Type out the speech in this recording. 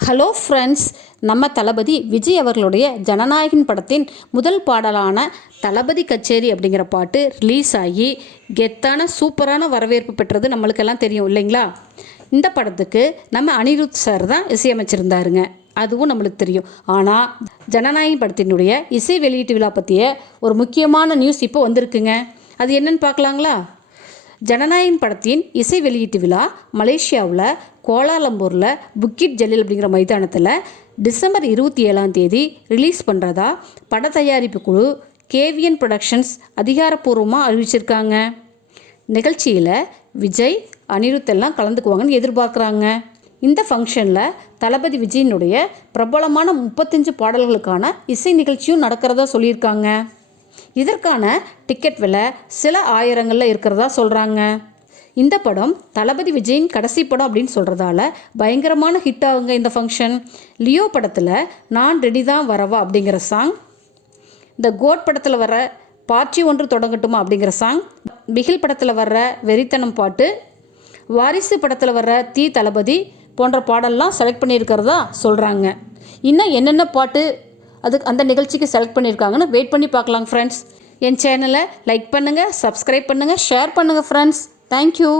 Hello friends நம்ம தளபதி விஜய் அவர்களுடைய ஜனநாயகன் படத்தின் முதல் பாடலான தளபதி கச்சேரி அப்படிங்கிற பாட்டு ரிலீஸ் ஆகி கெத்தான சூப்பரான வரவேற்பு பெற்றது நம்மளுக்கெல்லாம் தெரியும் இல்லைங்களா? இந்த படத்துக்கு நம்ம அனிருத் சார் தான் இசையமைச்சிருந்தாருங்க. அதுவும் நம்மளுக்கு தெரியும். ஆனால் ஜனநாயகன் படத்தினுடைய இசை வெளியீட்டு விழா பற்றிய ஒரு முக்கியமான நியூஸ் இப்போ வந்திருக்குங்க. அது என்னன்னு பார்க்கலாங்களா? ஜனநாயகன் படத்தின் இசை வெளியீட்டு விழா மலேசியாவில் கோலாலம்பூரில் புக்கிட் ஜலீல் அப்படிங்கிற மைதானத்தில் டிசம்பர் இருபத்தி ஏழாம் தேதி ரிலீஸ் பண்ணுறதா பட தயாரிப்பு குழு கேவிஎன் ப்ரொடக்ஷன்ஸ் அதிகாரப்பூர்வமாக அறிவிச்சிருக்காங்க. நிகழ்ச்சியில் விஜய் அனிருத் எல்லாம் கலந்துக்குவாங்கன்னு எதிர்பார்க்குறாங்க. இந்த ஃபங்க்ஷனில் தளபதி விஜயினுடைய பிரபலமான முப்பத்தஞ்சு பாடல்களுக்கான இசை நிகழ்ச்சியும் நடக்கிறதா சொல்லியிருக்காங்க. இதற்கான டிக்கெட் விலை சில ஆயிரங்களில் இருக்கிறதா சொல்கிறாங்க இந்த படம் தளபதி விஜயின் கடைசி படம் அப்படின்னு சொல்கிறதால பயங்கரமான ஹிட் ஆகுங்க இந்த ஃபங்க்ஷன் லியோ படத்தில் நான் ரெடி தான் வரவா அப்படிங்கிற சாங் இந்த கோட் படத்தில் வர பாட்சி ஒன்று தொடங்கட்டுமா அப்படிங்கிற சாங் பிகில் படத்தில் வர்ற வெறித்தனம் பாட்டு. வாரிசு படத்தில் வர்ற தீ தளபதி போன்ற பாடல்லாம் செலக்ட் பண்ணியிருக்கிறதா சொல்கிறாங்க இன்னும் என்னென்ன பாட்டு அதுக்கு அந்த நிகழ்ச்சிக்கு செலக்ட் பண்ணியிருக்காங்கன்னு வெயிட் பண்ணி பார்க்கலாம் ஃப்ரெண்ட்ஸ் என் சேனலை லைக் பண்ணுங்கள் சப்ஸ்கிரைப் பண்ணுங்கள் ஷேர் பண்ணுங்கள் ஃப்ரெண்ட்ஸ் தேங்க்யூ